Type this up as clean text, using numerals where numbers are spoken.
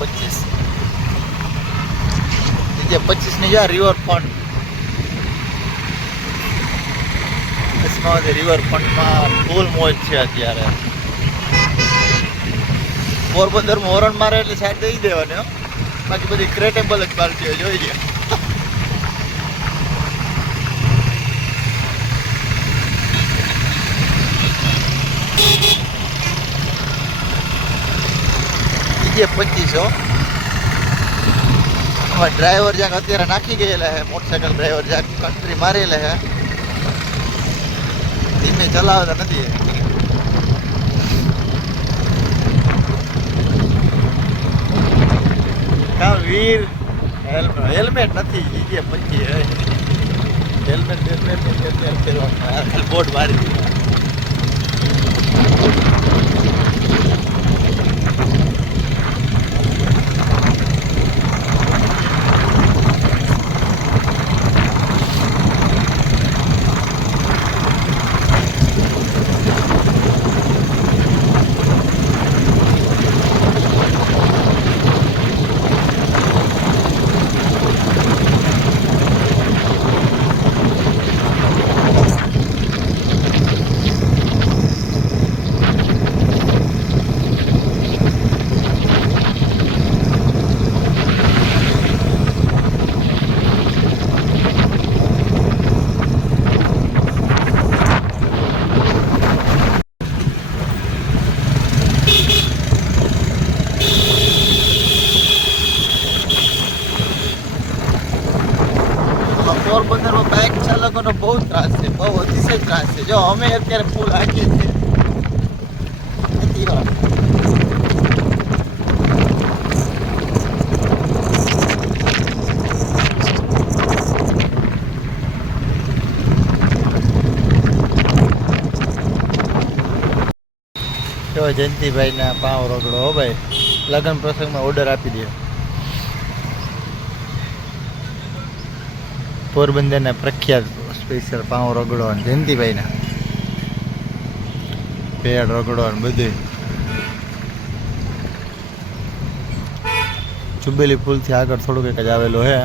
25 જગ્યા 25 ની જા રિવરફ્રન્ટ રિવરફ્રન્ટમાં ફૂલ મોજ છે અત્યારે. પોરબંદરમાં હોરન મારે એટલે સાઈડ દઈ દેવાની હો. બાકી બધી ક્રેટેબલ જ પાર્ટીઓ જોઈ લે. જે 25 ડ્રાઈવર જ્યાં અત્યારે નાખી ગયેલા હે, મોટરસાઇકલ ડ્રાઈવર જ્યાં કન્ટ્રી મારેલા હે, ધીમે ચલાવતા નથી. વીર હેલ્મેટ નથી. જે 25 હેલ્મેટ બોર્ડ મારી દીધા. પોરબંદરમાં બાઇક ચાલકોનો બહુ ત્રાસ છે, બહુ અતિશય ત્રાસ છે. જો અમે અત્યારે ફૂલ હાકીએ છીએ. જો જયંતિભાઈના પાવ રોકડો હો ભાઈ, લગ્ન પ્રસંગમાં ઓર્ડર આપી દે. પોરબંદરના પ્રખ્યાત સ્પેશિયલ પાઉં રગડો અને જયંતિભાઈના પેડ રગડો અને બધું. ચુબેલી પુલથી આગળ થોડુંક એક જ આવેલું છે.